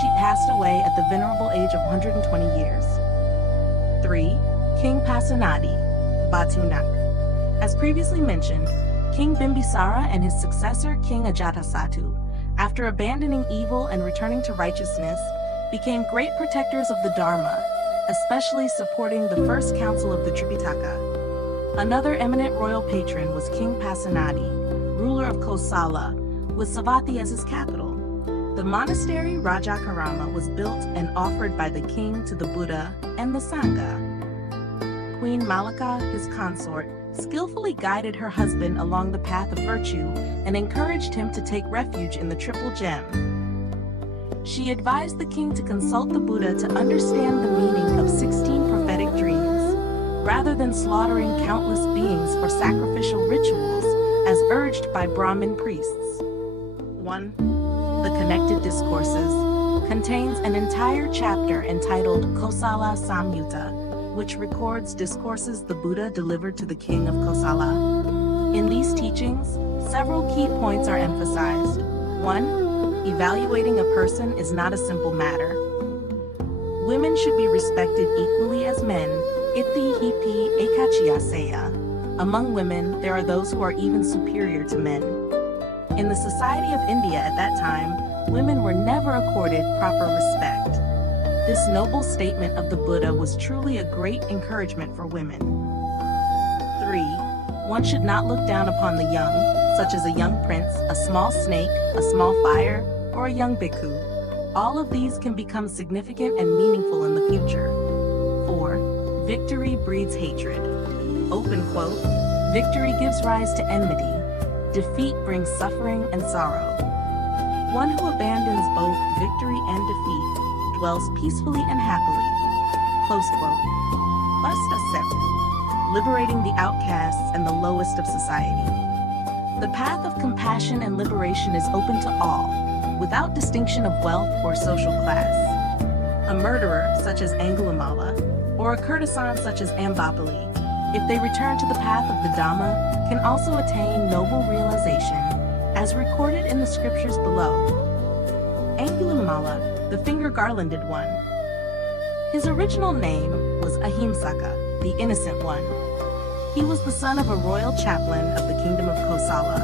She passed away at the venerable age of 120 years. 3. King Pasenadi, Batunak. As previously mentioned, King Bimbisara and his successor King Ajatasattu, after abandoning evil and returning to righteousness, became great protectors of the Dharma, especially supporting the first council of the Tripitaka. Another eminent royal patron was King Pasenadi, ruler of Kosala, with Savatthi as his capital. The monastery Rajakarama was built and offered by the king to the Buddha and the Sangha. Queen Malika, his consort, skillfully guided her husband along the path of virtue and encouraged him to take refuge in the Triple Gem. She advised the king to consult the Buddha to understand the meaning of 16 prophetic dreams, rather than slaughtering countless beings for sacrificial rituals, as urged by Brahmin priests. 1. The Connected Discourses contains an entire chapter entitled Kosala Samyutta, which records discourses the Buddha delivered to the king of Kosala. In these teachings, several key points are emphasized. 1. Evaluating a person is not a simple matter. Women should be respected equally as men. Ithi hipi ekachiyaseya. Among women, there are those who are even superior to men. In the society of India at that time, women were never accorded proper respect. This noble statement of the Buddha was truly a great encouragement for women. 3. One should not look down upon the young, such as a young prince, a small snake, a small fire, or a young bhikkhu. All of these can become significant and meaningful in the future. 4. Victory breeds hatred. Open quote, victory gives rise to enmity. Defeat brings suffering and sorrow. One who abandons both victory and defeat dwells peacefully and happily. Close quote. Last accept, liberating the outcasts and the lowest of society. The path of compassion and liberation is open to all, without distinction of wealth or social class. A murderer, such as Angulimala, or a courtesan such as Ambapali, if they return to the path of the Dhamma, can also attain noble realization, as recorded in the scriptures below. Angulimala, the finger-garlanded one. His original name was Ahimsaka, the innocent one. He was the son of a royal chaplain of the kingdom of Kosala,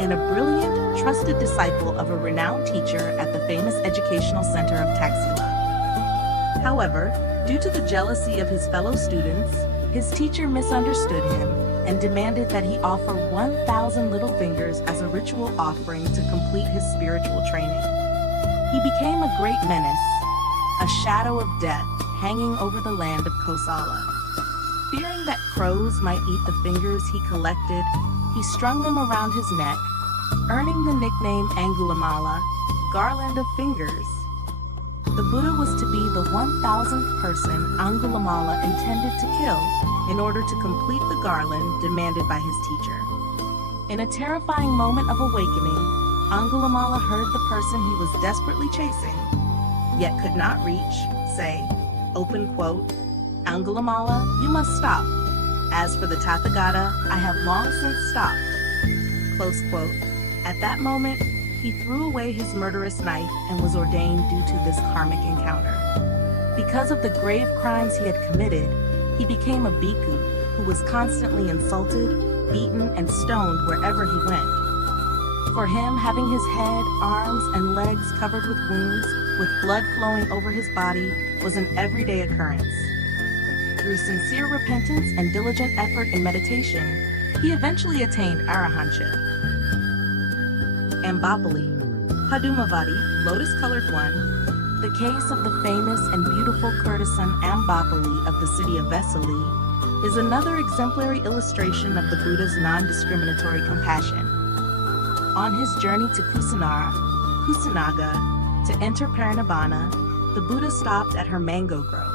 and a brilliant, trusted disciple of a renowned teacher at the famous educational center of Taxila. However, due to the jealousy of his fellow students, his teacher misunderstood him and demanded that he offer 1,000 little fingers as a ritual offering to complete his spiritual training. He became a great menace, a shadow of death hanging over the land of Kosala. Fearing that crows might eat the fingers he collected, he strung them around his neck, earning the nickname Angulimala, Garland of Fingers. The Buddha was to be the 1,000th person Angulimala intended to kill in order to complete the garland demanded by his teacher. In a terrifying moment of awakening, Angulimala heard the person he was desperately chasing, yet could not reach, say, open quote, Angulimala, you must stop. As for the Tathagata, I have long since stopped. Close quote. At that moment, he threw away his murderous knife and was ordained due to this karmic encounter. Because of the grave crimes he had committed, he became a bhikkhu who was constantly insulted, beaten, and stoned wherever he went. For him, having his head, arms, and legs covered with wounds, with blood flowing over his body, was an everyday occurrence. Through sincere repentance and diligent effort in meditation, he eventually attained arahantship. Ambapali, Padumavati, lotus-colored one, the case of the famous and beautiful courtesan Ambapali of the city of Vesali, is another exemplary illustration of the Buddha's non-discriminatory compassion. On his journey to Kusanaga, to enter Parinirvana, the Buddha stopped at her mango grove.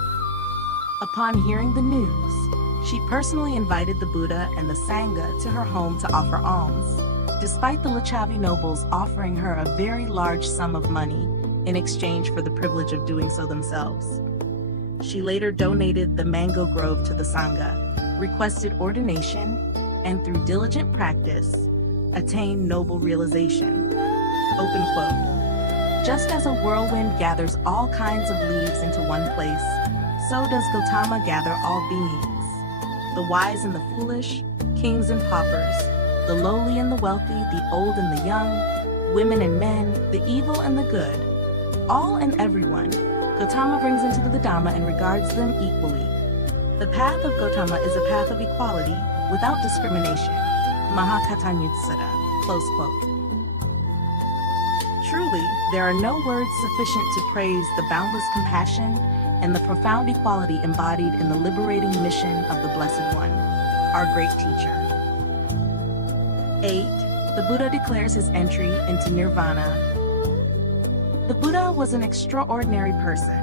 Upon hearing the news, she personally invited the Buddha and the Sangha to her home to offer alms, despite the Lichavi nobles offering her a very large sum of money in exchange for the privilege of doing so themselves. She later donated the mango grove to the Sangha, requested ordination, and through diligent practice, attained noble realization. Open quote. Just as a whirlwind gathers all kinds of leaves into one place, so does Gautama gather all beings. The wise and the foolish, kings and paupers, the lowly and the wealthy, the old and the young, women and men, the evil and the good, all and everyone, Gautama brings into the Dhamma and regards them equally. The path of Gautama is a path of equality, without discrimination. Mahakatanyutsara, close quote. Truly, there are no words sufficient to praise the boundless compassion and the profound equality embodied in the liberating mission of the Blessed One, our great teacher. 8. The Buddha declares his entry into Nirvana. The Buddha was an extraordinary person.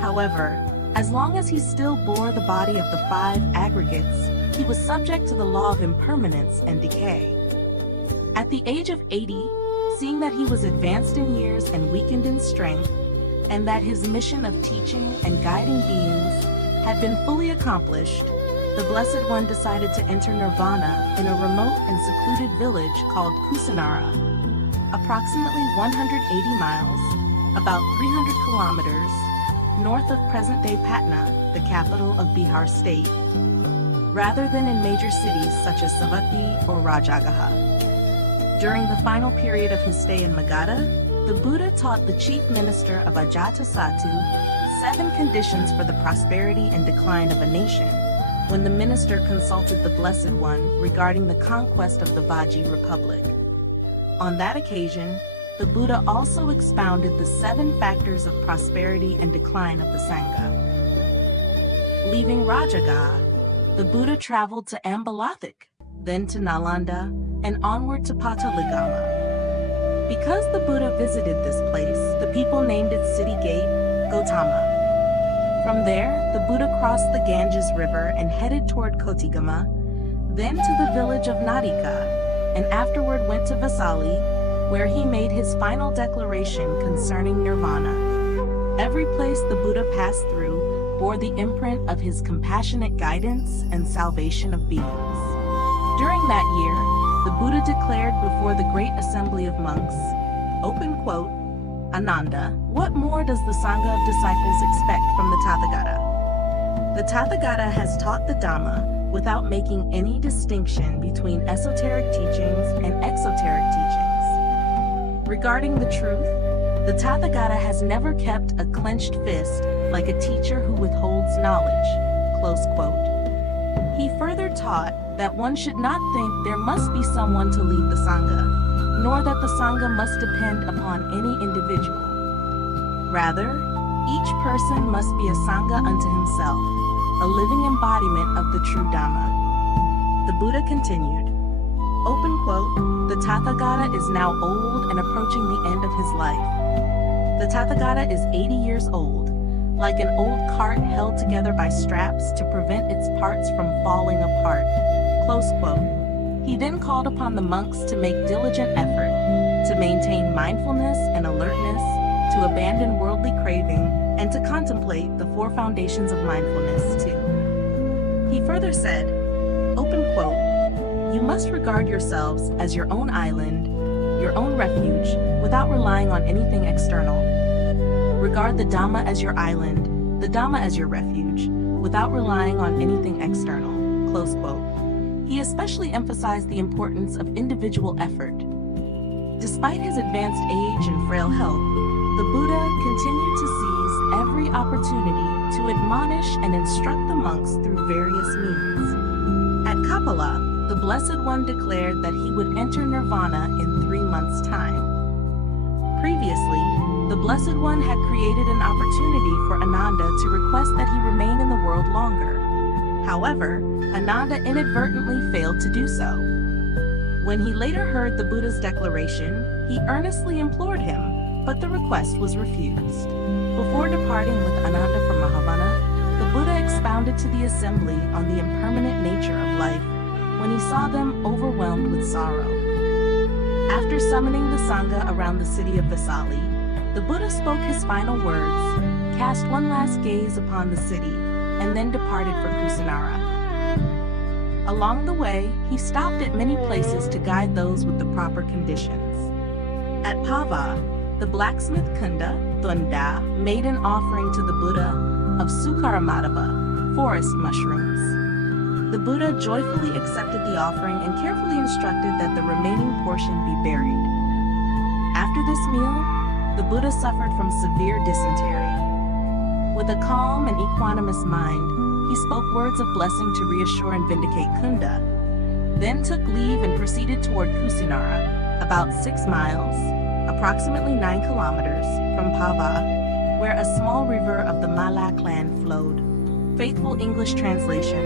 However, as long as he still bore the body of the 5 aggregates, he was subject to the law of impermanence and decay. At the age of 80, seeing that he was advanced in years and weakened in strength, and that his mission of teaching and guiding beings had been fully accomplished, the Blessed One decided to enter Nirvana in a remote and secluded village called Kusinara, approximately 180 miles, about 300 kilometers, north of present-day Patna, the capital of Bihar state, rather than in major cities such as Savatthi or Rajagaha. During the final period of his stay in Magadha, the Buddha taught the chief minister of Ajatasattu 7 conditions for the prosperity and decline of a nation, when the minister consulted the Blessed One regarding the conquest of the Vaji Republic. On that occasion, the Buddha also expounded the 7 factors of prosperity and decline of the Sangha. Leaving Rajagaha, the Buddha traveled to Ambalathik, then to Nalanda, and onward to Pataligama. Because the Buddha visited this place, the people named its city gate Gautama. From there, the Buddha crossed the Ganges River and headed toward Kotigama, then to the village of Nadika, and afterward went to Vesali, where he made his final declaration concerning Nirvana. Every place the Buddha passed through bore the imprint of his compassionate guidance and salvation of beings. During that year, the Buddha declared before the great assembly of monks, open quote, Ananda, what more does the Sangha of disciples expect from the Tathagata? The Tathagata has taught the Dhamma without making any distinction between esoteric teachings and exoteric teachings. Regarding the truth, the Tathagata has never kept a clenched fist like a teacher who withholds knowledge, close quote. He further taught that one should not think there must be someone to lead the Sangha, nor that the Sangha must depend upon any individual. Rather, each person must be a Sangha unto himself, a living embodiment of the true Dhamma. The Buddha continued, open quote, the Tathagata is now old and approaching the end of his life. The Tathagata is 80 years old, like an old cart held together by straps to prevent its parts from falling apart. Close quote. He then called upon the monks to make diligent effort, to maintain mindfulness and alertness, to abandon worldly craving, and to contemplate the 4 foundations of mindfulness too. He further said, open quote, you must regard yourselves as your own island, your own refuge, without relying on anything external. Regard the Dhamma as your island, the Dhamma as your refuge, without relying on anything external. Close quote. He especially emphasized the importance of individual effort. Despite his advanced age and frail health, the Buddha continued to seize every opportunity to admonish and instruct the monks through various means. At Kapala, the Blessed One declared that he would enter Nirvana in 3 months' time. Previously, the Blessed One had created an opportunity for Ananda to request that he remain in the world longer. However, Ananda inadvertently failed to do so. When he later heard the Buddha's declaration, he earnestly implored him, but the request was refused. Before departing with Ananda from Mahavana, the Buddha expounded to the assembly on the impermanent nature of life when he saw them overwhelmed with sorrow. After summoning the Sangha around the city of Vesali, the Buddha spoke his final words, cast one last gaze upon the city, and then departed for Kusinara. Along the way, he stopped at many places to guide those with the proper conditions. At Pava, the blacksmith Kunda, Thunda, made an offering to the Buddha of Sukaramadava, forest mushrooms. The Buddha joyfully accepted the offering and carefully instructed that the remaining portion be buried. After this meal, the Buddha suffered from severe dysentery. With a calm and equanimous mind, he spoke words of blessing to reassure and vindicate Kunda, then took leave and proceeded toward Kusinara, about 6 miles, approximately 9 kilometers, from Pava, where a small river of the Malak clan flowed. Faithful English translation: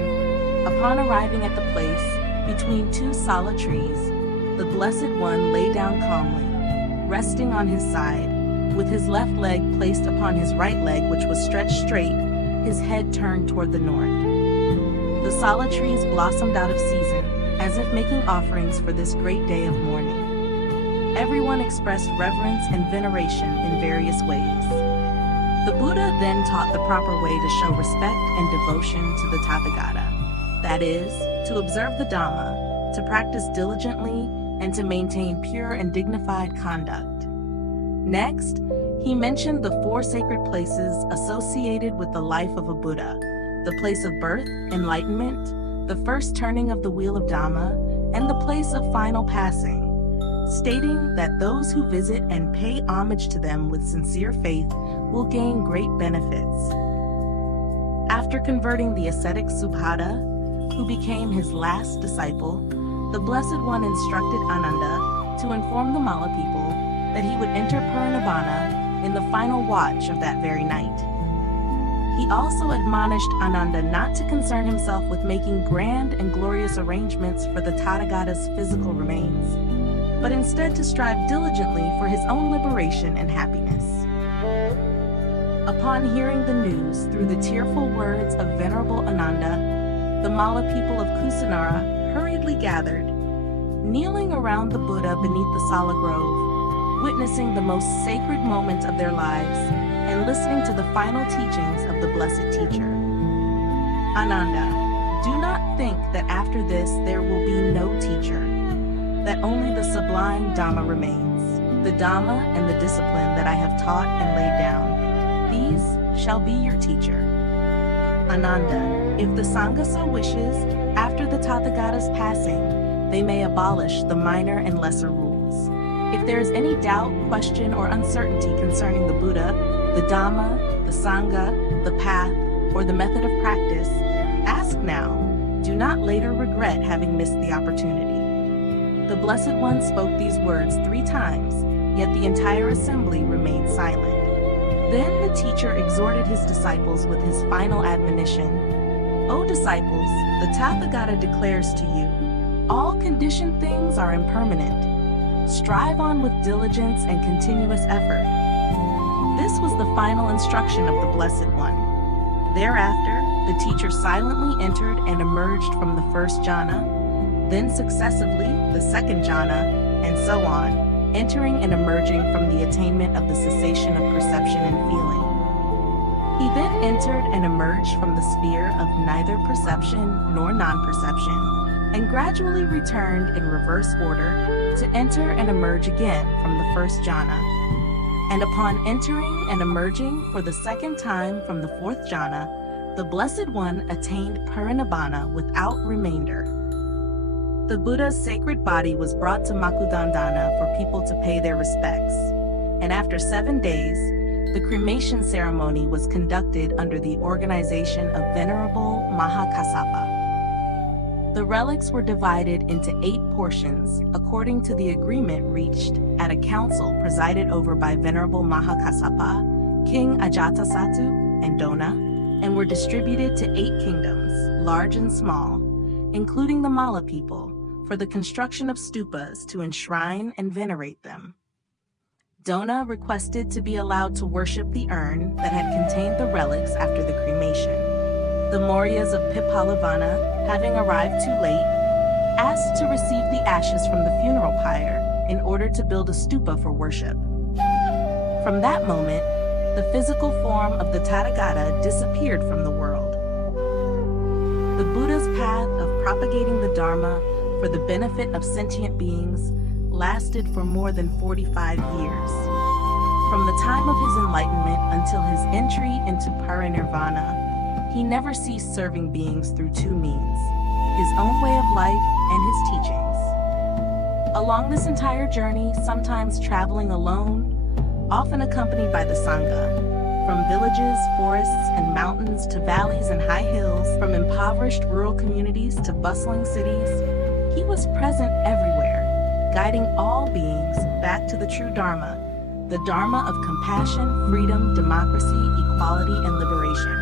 upon arriving at the place, between 2 sala trees, the Blessed One lay down calmly, resting on his side, with his left leg placed upon his right leg, which was stretched straight, his head turned toward the north. The sala trees blossomed out of season, as if making offerings for this great day of mourning. Everyone expressed reverence and veneration in various ways. The Buddha then taught the proper way to show respect and devotion to the Tathagata, that is, to observe the Dhamma, to practice diligently, and to maintain pure and dignified conduct. Next, he mentioned the 4 sacred places associated with the life of a Buddha: the place of birth, enlightenment, the first turning of the wheel of Dhamma, and the place of final passing, stating that those who visit and pay homage to them with sincere faith will gain great benefits. After converting the ascetic Subhada, who became his last disciple, the Blessed One instructed Ananda to inform the Mala people that he would enter Parinibbana in the final watch of that very night. He also admonished Ananda not to concern himself with making grand and glorious arrangements for the Tathagata's physical remains, but instead to strive diligently for his own liberation and happiness. Upon hearing the news through the tearful words of Venerable Ananda, the Mala people of Kusinara hurriedly gathered, kneeling around the Buddha beneath the Sala Grove, witnessing the most sacred moment of their lives and listening to the final teachings of the Blessed Teacher. Ananda, do not think that after this there will be no teacher, that only the sublime Dhamma remains, the Dhamma and the discipline that I have taught and laid down. These shall be your teacher. Ananda, if the Sangha so wishes, after the Tathagata's passing, they may abolish the minor and lesser rules. If there is any doubt, question, or uncertainty concerning the Buddha, the Dhamma, the Sangha, the path, or the method of practice, ask now. Do not later regret having missed the opportunity. The Blessed One spoke these words 3 times, yet the entire assembly remained silent. Then the teacher exhorted his disciples with his final admonition. O disciples, the Tathagata declares to you, all conditioned things are impermanent. Strive on with diligence and continuous effort. This was the final instruction of the Blessed One. Thereafter, the teacher silently entered and emerged from the first jhana, then successively the second jhana, and so on, entering and emerging from the attainment of the cessation of perception and feeling. He then entered and emerged from the sphere of neither perception nor non-perception, and gradually returned in reverse order to enter and emerge again from the first jhana. And upon entering and emerging for the second time from the fourth jhana, the Blessed One attained Parinibbana without remainder. The Buddha's sacred body was brought to Makudandana for people to pay their respects, and after 7 days, The cremation ceremony was conducted under the organization of Venerable Mahakassapa. The relics were divided into 8 portions according to the agreement reached at a council presided over by Venerable Mahakassapa, King Ajatasattu, and Dona, and were distributed to 8 kingdoms, large and small, including the Mala people, for the construction of stupas to enshrine and venerate them. Dona requested to be allowed to worship the urn that had contained the relics after the cremation. The Mauryas of Pipalavana, having arrived too late, asked to receive the ashes from the funeral pyre in order to build a stupa for worship. From that moment, the physical form of the Tathagata disappeared from the world. The Buddha's path of propagating the Dharma for the benefit of sentient beings lasted for more than 45 years. From the time of his enlightenment until his entry into parinirvana, he never ceased serving beings through 2 means: his own way of life and his teachings. Along this entire journey, sometimes traveling alone, often accompanied by the Sangha, from villages, forests, and mountains to valleys and high hills, from impoverished rural communities to bustling cities, he was present everywhere, guiding all beings back to the true Dharma, the Dharma of compassion, freedom, democracy, equality, and liberation.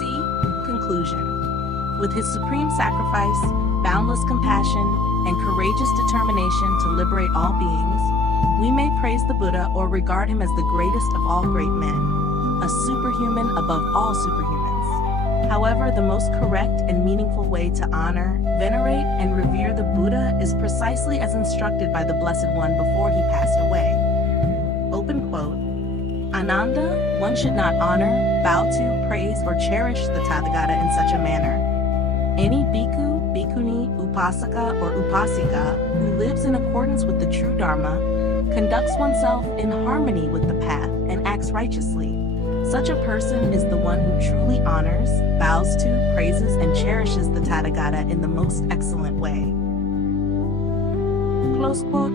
See conclusion. With his supreme sacrifice, boundless compassion, and courageous determination to liberate all beings, we may praise the Buddha or regard him as the greatest of all great men, a superhuman above all superhumans. However, the most correct and meaningful way to honor, venerate, and revere the Buddha is precisely as instructed by the Blessed One before he passed away. Open quote. Ananda, one should not honor, bow to, praise, or cherish the Tathagata in such a manner. Any bhikkhu, bhikkhuni, upasaka, or upasika who lives in accordance with the true Dharma conducts oneself in harmony with the path and acts righteously. Such a person is the one who truly honors, bows to, praises, and cherishes the Tathagata in the most excellent way. Close quote.